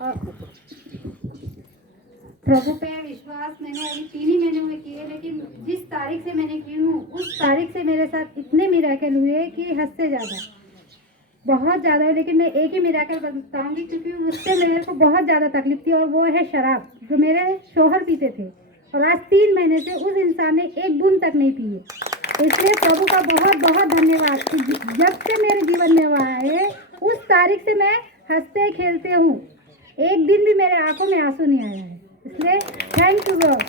और प्रभु पे विश्वास मैंने अभी 3 ही महीने में किए, लेकिन जिस तारीख से मैंने की हूँ उस तारीख से मेरे साथ इतने मिराकल हुए कि हद से ज़्यादा, बहुत ज़्यादा। लेकिन मैं एक ही मिराकल बताऊंगी क्योंकि उससे मेरे को बहुत ज़्यादा तकलीफ थी, और वो है शराब, जो मेरे शोहर पीते थे, और आज 3 महीने से उस इंसान ने एक बूंद तक नहीं पिए। इसलिए प्रभु का बहुत बहुत धन्यवाद कि जब से मेरे जीवन में वो आए उस तारीख से मैं हंसते खेलते हूँ, एक दिन भी मेरे आंखों में आंसू नहीं आया है। इसलिए थैंक यू गॉड।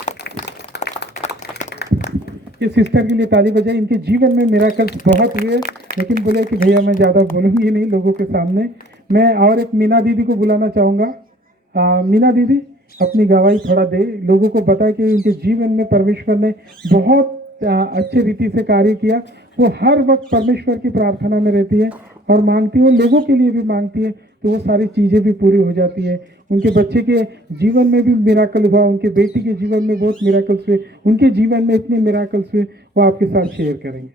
ये सिस्टर के लिए ताली बजाए। इनके जीवन में मिराकल्स बहुत हुए, लेकिन बोले कि भैया मैं ज़्यादा बोलूँगी नहीं लोगों के सामने। मैं और एक मीना दीदी को बुलाना चाहूँगा। मीना दीदी अपनी गवाही थोड़ा दे, लोगों को बताए कि इनके जीवन में परमेश्वर ने बहुत अच्छे रीति से कार्य किया। वो हर वक्त परमेश्वर की प्रार्थना में रहती है और मांगती है, लोगों के लिए भी मांगती है, तो वो सारी चीज़ें भी पूरी हो जाती है। उनके बच्चे के जीवन में भी मिराकल हुआ, उनके बेटी के जीवन में बहुत मिराकल्स हुए, उनके जीवन में इतने मिराकल्स हुए, वो आपके साथ शेयर करेंगे।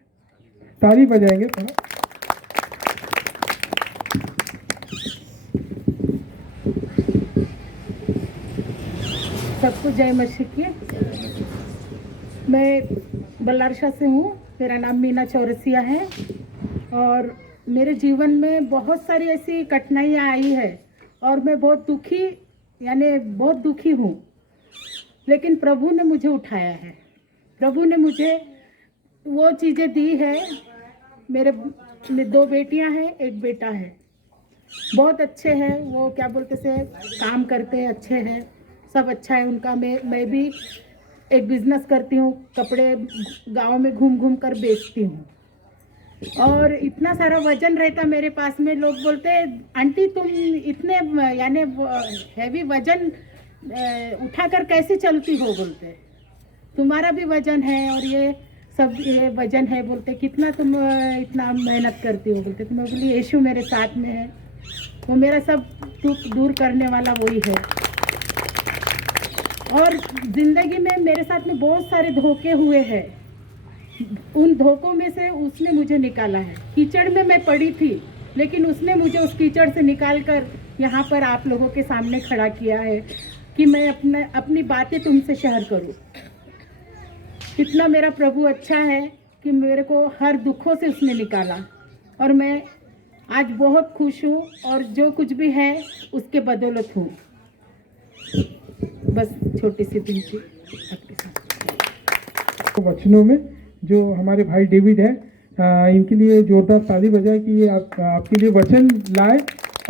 ताली बजाएंगे थोड़ा। सबको जय मसीह की। मैं बल्लारशाह से हूँ, मेरा नाम मीना चौरसिया है, और मेरे जीवन में बहुत सारी ऐसी कठिनाइयाँ आई है और मैं बहुत दुखी, यानी बहुत दुखी हूँ, लेकिन प्रभु ने मुझे उठाया है। प्रभु ने मुझे वो चीज़ें दी है। मेरे 2 बेटियां हैं, 1 बेटा है, बहुत अच्छे हैं। वो क्या बोलते से काम करते हैं, अच्छे हैं, सब अच्छा है उनका। मैं भी एक बिजनेस करती हूँ, कपड़े गांव में घूम घूम कर बेचती हूँ, और इतना सारा वजन रहता मेरे पास में। लोग बोलते आंटी तुम इतने यानी हैवी वजन उठाकर कैसे चलती हो, बोलते तुम्हारा भी वजन है और ये सब ये वजन है, बोलते कितना तुम इतना मेहनत करती हो, बोलते। तो मैं बोली यीशु मेरे साथ में है, वो मेरा सब दुख दूर करने वाला वही है। और ज़िंदगी में मेरे साथ में बहुत सारे धोखे हुए हैं, उन धोखों में से उसने मुझे निकाला है। कीचड़ में मैं पड़ी थी, लेकिन उसने मुझे उस कीचड़ से निकाल कर यहाँ पर आप लोगों के सामने खड़ा किया है कि मैं अपनी बातें तुमसे शेयर करूँ। इतना मेरा प्रभु अच्छा है कि मेरे को हर दुखों से उसने निकाला, और मैं आज बहुत खुश हूँ, और जो कुछ भी है उसके बदौलत हूँ। बस छोटी सी दिन थी आपके साथ। वचनों में जो हमारे भाई डेविड है, इनके लिए जोरदार ताली बजाए कि ये आपके लिए वचन लाए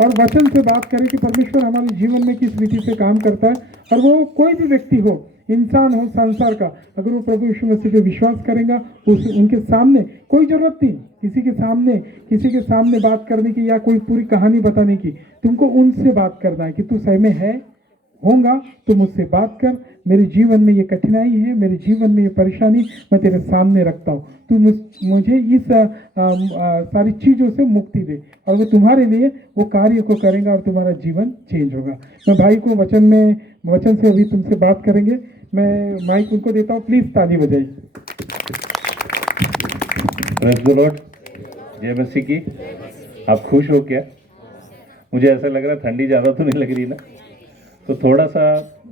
और वचन से बात करें कि परमेश्वर हमारे जीवन में किस रीति से काम करता है। और वो कोई भी व्यक्ति हो, इंसान हो संसार का, अगर वो प्रभु यीशु मसीह पे विश्वास करेगा, उनके सामने कोई जरूरत नहीं किसी के सामने बात करने की या कोई पूरी कहानी बताने की। तुमको उनसे बात करना है कि तू सही में है, होगा तो मुझसे बात कर। मेरे जीवन में ये कठिनाई है, मेरे जीवन में ये परेशानी मैं तेरे सामने रखता हूँ, तू मुझे इस सारी चीज़ों से मुक्ति दे, और वो तुम्हारे लिए वो कार्य को करेगा और तुम्हारा जीवन चेंज होगा। मैं भाई को वचन से अभी तुमसे बात करेंगे। मैं माइक उनको देता हूँ, प्लीज़ ताली बजाइए। प्रेज़ द लॉर्ड, जय मसीह की। आप खुश हो क्या? मुझे ऐसा लग रहा है ठंडी ज़्यादा तो नहीं लग रही ना, तो थोड़ा सा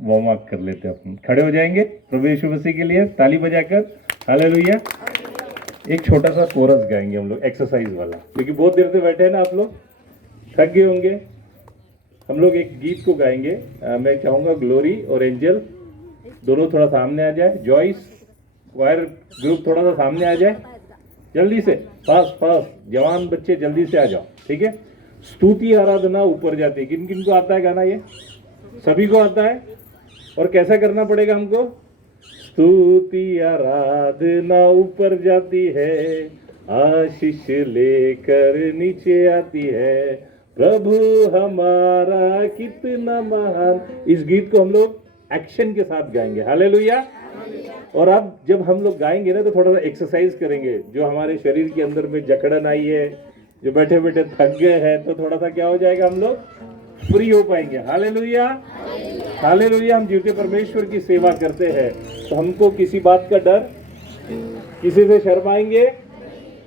वार्म अप कर लेते हैं। अपन खड़े हो जाएंगे प्रभु यीशु मसीह के लिए ताली बजाकर। हालेलुया। एक छोटा सा कोरस गाएंगे हम लोग, एक्सरसाइज वाला, क्योंकि बहुत देर से बैठे हैं ना, आप लोग थक गए होंगे। हम लोग एक गीत को गाएंगे। मैं चाहूँगा ग्लोरी और एंजल दोनों थोड़ा सामने आ जाए। जॉइस वायर ग्रुप थोड़ा सा सामने आ जाए, जल्दी से, फास्ट। जवान बच्चे जल्दी से आ जाओ, ठीक है। स्तुति आराधना ऊपर जाती है। किन किन को आता है गाना? ये सभी को आता है। और कैसा करना पड़ेगा हमको? स्तुति आराधना ऊपर जाती है, आशीष लेकर नीचे आती है, प्रभु हमारा कितना महान। इस गीत को हम लोग एक्शन के साथ गाएंगे। हालेलुया। और अब जब हम लोग गाएंगे ना, तो थोड़ा सा एक्सरसाइज करेंगे। जो हमारे शरीर के अंदर में जकड़न आई है, जो बैठे बैठे थक गए हैं, तो थोड़ा सा क्या हो जाएगा, हम लोग फ्री हो पाएंगे। Hallelujah, hallelujah. हम जीवते परमेश्वर की सेवा करते हैं, तो हमको किसी बात का डर, किसी से शर्माएंगे।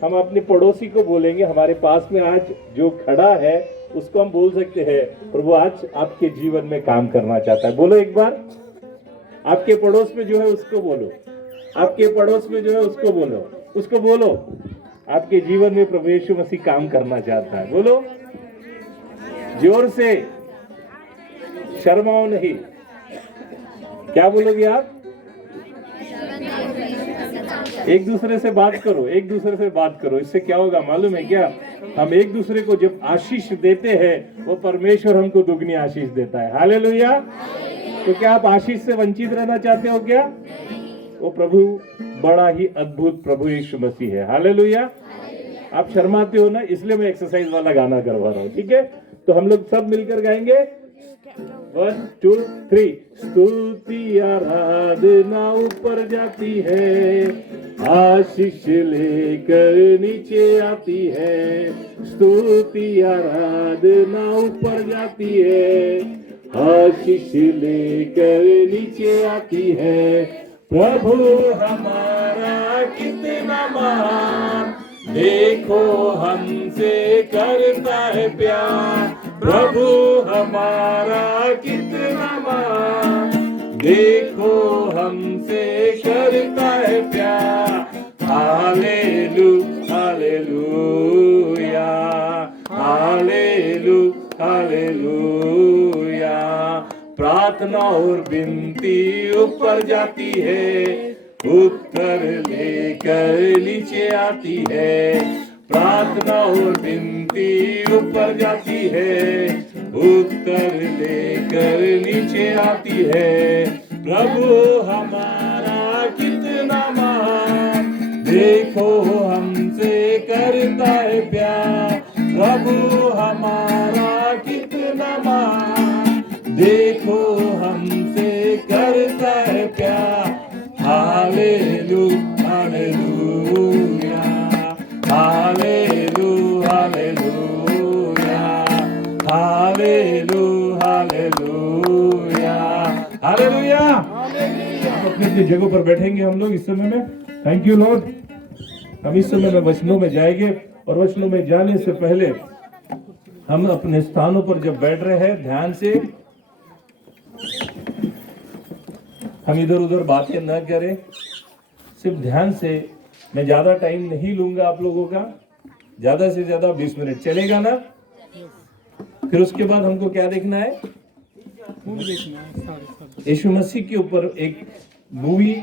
हम अपने पड़ोसी को बोलेंगे, हमारे पास में आज जो खड़ा है उसको हम बोल सकते हैं प्रभु आज आपके जीवन में काम करना चाहता है। बोलो एक बार, आपके पड़ोस में जो है उसको बोलो, आपके पड़ोस में जो है उसको बोलो, उसको बोलो आपके जीवन में प्रभु यीशु मसीह काम करना चाहता है। बोलो जोर से, शर्माओ नहीं। क्या बोलोगे आप? एक दूसरे से बात करो, एक दूसरे से बात करो। इससे क्या होगा मालूम है क्या? हम एक दूसरे को जब आशीष देते हैं वो परमेश्वर हमको दुगनी आशीष देता है। हालेलुया। तो क्या आप आशीष से वंचित रहना चाहते हो क्या? वो प्रभु बड़ा ही अद्भुत प्रभु यीशु मसीह है। हालेलुया। आप शर्माते हो ना, इसलिए मैं एक्सरसाइज वाला गाना करवा रहा हूँ, ठीक है? तो हम लोग सब मिलकर गाएंगे 1 2 3। स्तुति आराधना ऊपर जाती है, आशीष लेकर नीचे आती है। स्तुति आराधना ऊपर जाती है, आशीष लेकर नीचे आती है। प्रभु हमारा कितना महान, देखो हमसे करता है प्यार। प्रभु हमारा कितना महान, देखो हमसे करता है प्यार। हालेलू हालेलूया, हालेलू हालेलूया। प्रार्थना और विनती ऊपर जाती है, उत्तर लेकर नीचे आती है। प्रार्थना और विनती ऊपर जाती है, उत्तर लेकर नीचे आती है। प्रभु हमारा कितना महान, देखो हमसे करता है प्यार। प्रभु हमारा कितना महान, देखो हमसे करता है प्यार। हालेलू हालेलूया, हालेलू हालेलूया, हालेलू हालेलूया, हालेलूया। अपनी अपनी जगहों पर बैठेंगे हम लोग इस समय में। Thank you Lord. हम इस समय में वचनों में जाएंगे और वचनों में जाने से पहले हम अपने स्थानों पर जब बैठ रहे हैं ध्यान से, हम इधर उधर बातें न करें, सिर्फ ध्यान से। मैं ज्यादा टाइम नहीं लूंगा आप लोगों का, ज्यादा से ज्यादा 20 मिनट चलेगा ना? फिर उसके बाद हमको क्या देखना है? यीशु मसीह के ऊपर एक मूवी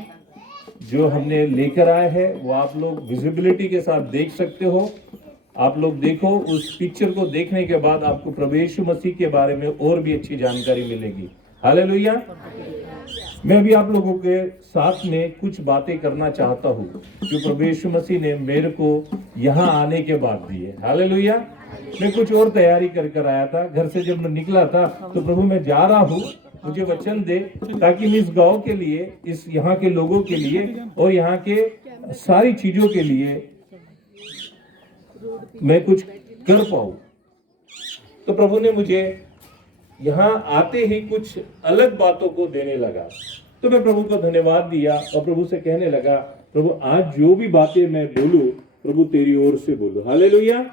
जो हमने लेकर आए हैं, वो आप लोग विजिबिलिटी के साथ देख सकते हो। आप लोग देखो, उस पिक्चर को देखने के बाद आपको प्रभु यीशु मसीह के बारे में और भी अच्छी जानकारी मिलेगी। हालेलुया। मैं भी आप लोगों के साथ में कुछ बातें करना चाहता हूँ जो प्रभु यीशु मसीह ने मेरे को यहाँ आने के बाद दी है। हालेलुया। मैं कुछ और तैयारी कर आया था, घर से जब मैं निकला था तो प्रभु मैं जा रहा हूँ, मुझे वचन दे ताकि मैं इस गांव के लिए, इस यहाँ के लोगों के लिए और यहाँ के सारी चीजों के लिए मैं कुछ कर पाऊँ। तो प्रभु ने मुझे यहाँ आते ही कुछ अलग बातों को देने लगा। तो मैं प्रभु को धन्यवाद दिया और प्रभु से कहने लगा, प्रभु आज जो भी बातें मैं बोलूं प्रभु तेरी ओर से बोलो। हालेलुया।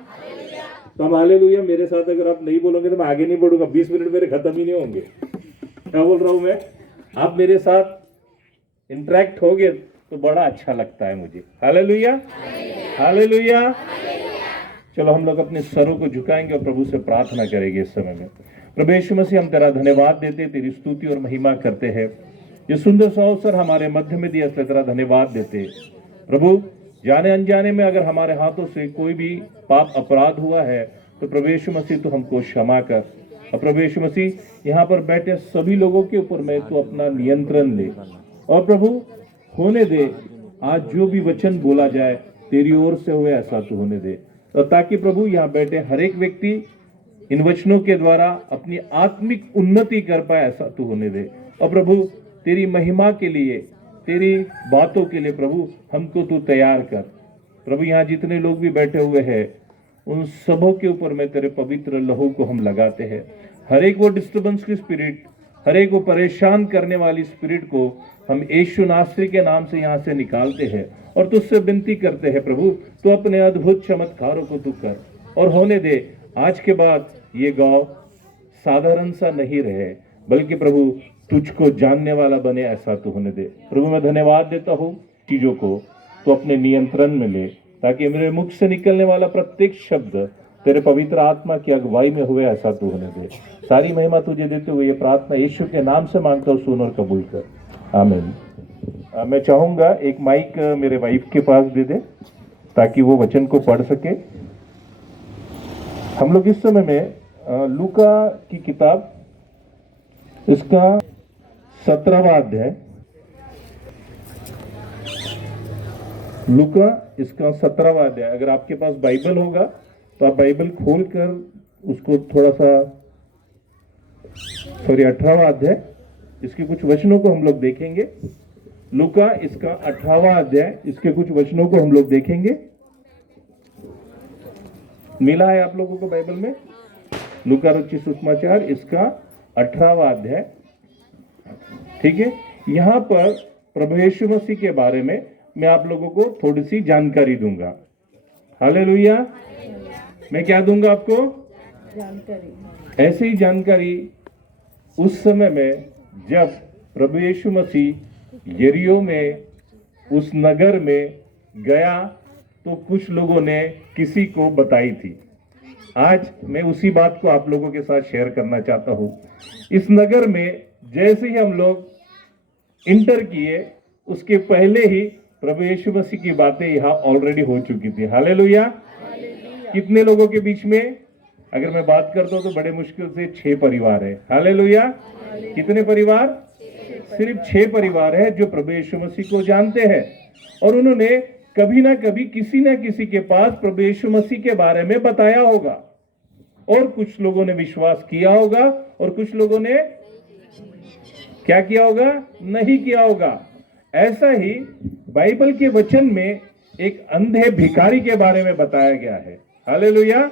तो हम हालेलुया मेरे साथ अगर आप नहीं बोलोगे तो मैं आगे नहीं बढ़ूंगा, 20 मिनट मेरे खत्म ही नहीं होंगे। क्या बोल रहा हूं मैं? आप मेरे साथ इंटरेक्ट होगे तो बड़ा अच्छा लगता है मुझे। Hallelujah hallelujah. चलो हम लोग अपने सरों को झुकाएंगे और प्रभु से प्रार्थना करेंगे इस समय में। प्रभु यीशु मसीह हम तेरा धन्यवाद देते, तेरी स्तुति और महिमा करते हैं। ये सुंदर सा अवसर हमारे मध्य में दिया, इसलिए तेरा धन्यवाद देते। प्रभु जाने अनजाने में अगर हमारे हाथों से कोई भी पाप अपराध हुआ है तो प्रभु यीशु मसीह तू हमको क्षमा कर। और प्रभु यीशु मसीह यहाँ पर बैठे सभी लोगों के ऊपर में तू अपना नियंत्रण ले और प्रभु होने दे, आज जो भी वचन बोला जाए तेरी ओर से हुए ऐसा तू होने दे। और ताकि प्रभु यहाँ बैठे हर एक व्यक्ति इन वचनों के द्वारा अपनी आत्मिक उन्नति कर पाए ऐसा तू होने दे। और प्रभु तेरी महिमा के लिए, तेरी बातों के लिए प्रभु हमको तू तैयार कर। प्रभु यहाँ जितने लोग भी बैठे हुए हैं उन सबों के ऊपर में तेरे पवित्र लहू को हम लगाते हैं। हर एक वो डिस्टर्बेंस की स्पिरिट, हर एक वो परेशान करने वाली स्पिरिट को हम यीशु नासरी के नाम से यहाँ से निकालते हैं और तुझसे विनती करते हैं प्रभु तो अपने अद्भुत चमत्कारों को तू कर और होने दे। आज के बाद ये गांव साधारण सा नहीं रहे, बल्कि प्रभु तुझको जानने वाला बने, ऐसा तू होने दे। प्रभु मैं धन्यवाद देता हूँ चीजों को तो अपने नियंत्रण में ले, ताकि मेरे मुख से निकलने वाला प्रत्येक शब्द तेरे पवित्र आत्मा की अगुवाई में हुए, ऐसा तू होने दे। सारी महिमा तुझे देते हुए ये प्रार्थना यीशु के नाम से मांगता हूँ, सुन और कबूल कर, आमीन। मैं चाहूंगा एक माइक मेरे वाइफ के पास दे दे ताकि वो वचन को पढ़ सके। हम लोग इस समय में लूका की किताब, इसका 17वां अध्याय, लूका इसका 17वां अध्याय। अगर आपके पास बाइबल होगा तो आप बाइबल खोल कर उसको थोड़ा सा, 18वां अध्याय, इसके कुछ वचनों को हम लोग देखेंगे। लूका इसका 18वां अध्याय, इसके कुछ वचनों को हम लोग देखेंगे। मिला है आप लोगों को बाइबल में? लूका रचित सुसमाचार इसका 18वां अध्याय, ठीक है। यहां पर प्रभु यीशु मसीह के बारे में मैं आप लोगों को थोड़ी सी जानकारी दूंगा। हालेलुया। मैं क्या दूंगा आपको? जानकारी। ऐसी जानकारी उस समय में जब प्रभु यीशु मसीह यरीहो में, उस नगर में गया तो कुछ लोगों ने किसी को बताई थी। आज मैं उसी बात को आप लोगों के साथ शेयर करना चाहता हूं। इस नगर में जैसे ही हम लोग इंटर किए, उसके पहले ही प्रभु यीशु मसीह की बातें यहां ऑलरेडी हो चुकी थी। हालेलुया। कितने लोगों के बीच में अगर मैं बात करता हूं तो बड़े मुश्किल से 6 परिवार है। हालेलुया। कितने परिवार? सिर्फ 6 परिवार है जो प्रभु यीशु मसीह को जानते हैं, और उन्होंने कभी ना कभी किसी ना किसी के पास प्रभु यीशु मसीह के बारे में बताया होगा, और कुछ लोगों ने विश्वास किया होगा और कुछ लोगों ने क्या किया होगा? नहीं किया होगा। ऐसा ही बाइबल के वचन में एक अंधे भिखारी के बारे में बताया गया है। हालेलुया।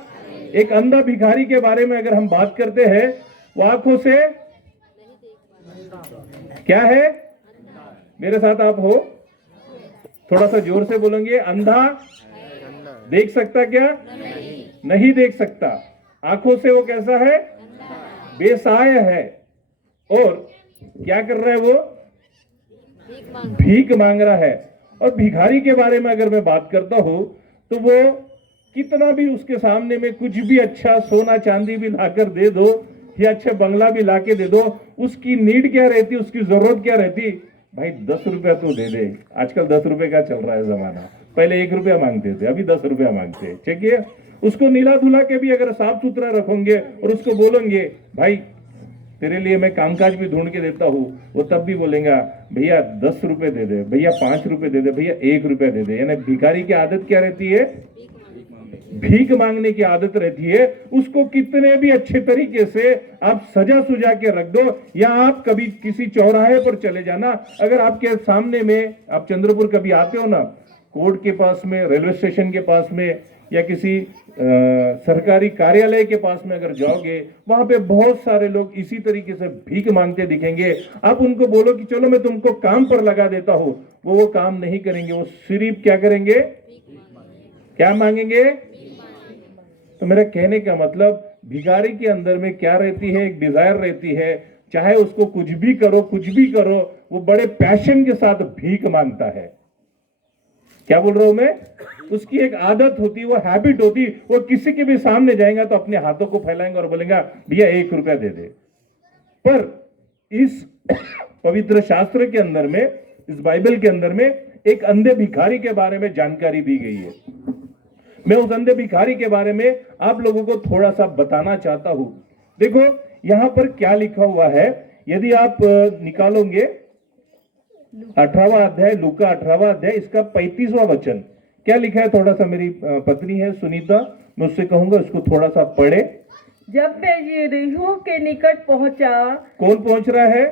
एक अंधा भिखारी के बारे में अगर हम बात करते हैं, वो आंखों से क्या है? मेरे साथ आप हो, थोड़ा सा जोर से बोलेंगे। अंधा देख सकता क्या? नहीं देख सकता। आंखों से वो कैसा है? बेसहाय है। और क्या कर रहा है वो? भीख मांग रहा है। और भिखारी के बारे में अगर मैं बात करता हूं तो वो कितना भी उसके सामने में कुछ भी अच्छा सोना चांदी भी लाकर दे दो या अच्छा बंगला भी लाके दे दो, उसकी नीड क्या रहती, उसकी जरूरत क्या रहती? भाई 10 रुपया तो दे दे। आजकल 10 रुपए का चल रहा है जमाना। पहले 1 रुपया मांगते थे, अभी 10 रुपया मांगते हैं। ठीक है। उसको नीला धुला के भी अगर साफ सुथरा रखोगे और उसको बोलेंगे भाई तेरे लिए मैं कामकाज भी ढूंढ के देता हूँ, वो तब भी बोलेगा भैया 10 रुपए दे दे, भैया 5 रुपए दे दे, भैया 1 रुपया दे दे। यानी भिखारी की आदत क्या रहती है? भीख मांगने की आदत रहती है। उसको कितने भी अच्छे तरीके से आप सजा सुजा के रख दो, या आप कभी किसी चौराहे पर चले जाना, अगर आपके सामने में, आप चंद्रपुर कभी आते हो ना, कोर्ट के पास में, रेलवे स्टेशन के पास में, या किसी सरकारी कार्यालय के पास में अगर जाओगे, वहां पे बहुत सारे लोग इसी तरीके से भीख मांगते दिखेंगे। आप उनको बोलो कि चलो मैं तुमको काम पर लगा देता हूं, वो काम नहीं करेंगे। वो सिर्फ क्या करेंगे? क्या मांगेंगे? तो मेरा कहने का मतलब, भिखारी के अंदर में क्या रहती है? एक डिजायर रहती है। चाहे उसको कुछ भी करो, कुछ भी करो, वो बड़े पैशन के साथ भीख मांगता है। क्या बोल रहा हूं मैं? उसकी एक आदत होती, वो हैबिट होती, वो किसी के भी सामने जाएगा तो अपने हाथों को फैलाएंगे और बोलेगा भैया 1 रुपया दे दे। पर इस पवित्र शास्त्र के अंदर में, इस बाइबल के अंदर में एक अंधे भिखारी के बारे में जानकारी दी गई है। मैं उस अंधे भिखारी के बारे में आप लोगों को थोड़ा सा बताना चाहता हूं। देखो यहां पर क्या लिखा हुआ है, यदि आप निकालोगे 18वां अध्याय, लूका 18वां अध्याय, इसका 35वां वचन क्या लिखा है? थोड़ा सा, मेरी पत्नी है सुनीता, मैं उससे कहूंगा उसको थोड़ा सा पढ़े। जब मैं यरीहो के निकट पहुंचा। कौन पहुंच रहा है?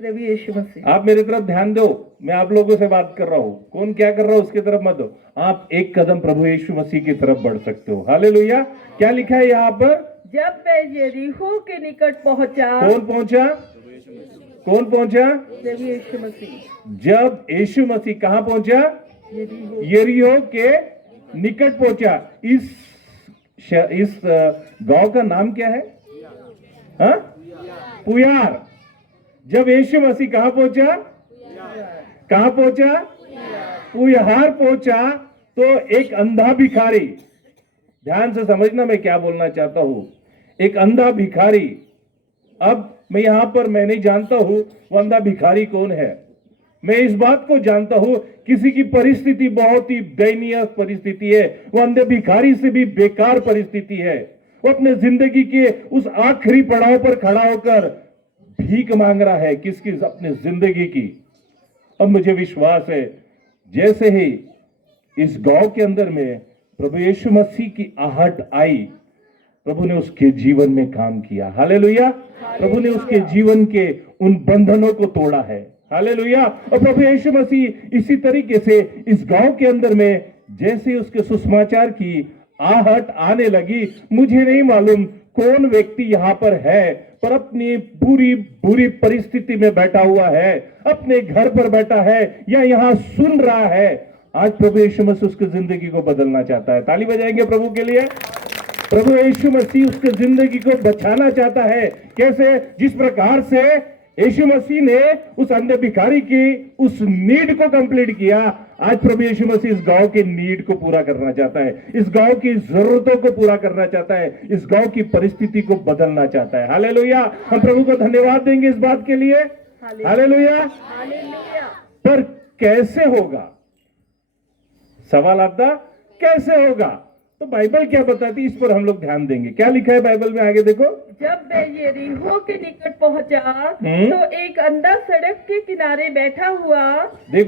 प्रभु यीशु मसीह। आप मेरी तरफ ध्यान दो, मैं आप लोगों से बात कर रहा हूं। कौन क्या कर रहा है उसकी तरफ मत दो। आप एक कदम प्रभु यीशु मसीह की तरफ बढ़ सकते हो। हालेलुया। क्या लिखा है यहाँ पर? जब मैं यरीहो के निकट पहुंचा। कौन पहुंचा? कौन पहुंचा? प्रभु यीशु मसीह। जब यीशु मसीह कहां पहुंचा? यरीहो के निकट पहुंचा। इस इस गांव का नाम क्या है? हाँ? पुयार। जब यीशु मसीह कहां पहुंचा? कहां पहुंचा? पुयार पहुंचा। तो एक अंधा भिखारी, ध्यान से समझना मैं क्या बोलना चाहता हूं, एक अंधा भिखारी। अब मैं नहीं जानता हूं वो अंधा भिखारी कौन है। मैं इस बात को जानता हूं किसी की परिस्थिति बहुत ही दयनीय परिस्थिति है, वो अंधे भिखारी से भी बेकार परिस्थिति है। वो अपने जिंदगी के उस आखिरी पड़ाव पर खड़ा होकर भीख मांग रहा है, किसकी? अपने जिंदगी की। अब मुझे विश्वास है जैसे ही इस गांव के अंदर में प्रभु यीशु मसीह की आहट आई, प्रभु ने उसके जीवन में काम किया। हालेलुया। प्रभु ने उसके जीवन के उन बंधनों को तोड़ा है। हालेलुया। और प्रभु यीशु मसीह इसी तरीके से इस गांव के अंदर में जैसे उसके सुसमाचार की आहट आने लगी, मुझे नहीं मालूम कौन व्यक्ति यहां पर है, पर अपनी बुरी बुरी परिस्थिति में बैठा हुआ है, अपने घर पर बैठा है या यहां सुन रहा है, आज प्रभु यीशु मसीह उसकी जिंदगी को बदलना चाहता है। ताली बजाएंगे प्रभु के लिए। प्रभु यीशु मसीह उसकी जिंदगी को बचाना चाहता है। कैसे? जिस प्रकार से यीशु मसीह ने उस अंधे भिखारी की उस नीड को कंप्लीट किया, आज प्रभु यीशु मसीह इस गांव के नीड को पूरा करना चाहता है, इस गांव की जरूरतों को पूरा करना चाहता है, इस गांव की परिस्थिति को बदलना चाहता है। हालेलुया। हम प्रभु को धन्यवाद देंगे इस बात के लिए। हालेलुया। पर कैसे होगा? सवाल आता कैसे होगा? तो बाइबल क्या बताती, इस पर हम लोग ध्यान देंगे। क्या लिखा है बाइबल में? आगे देखो। जब वह यरीहो के निकट पहुंचा तो एक अंधा सड़क के किनारे बैठा हुआ। देखो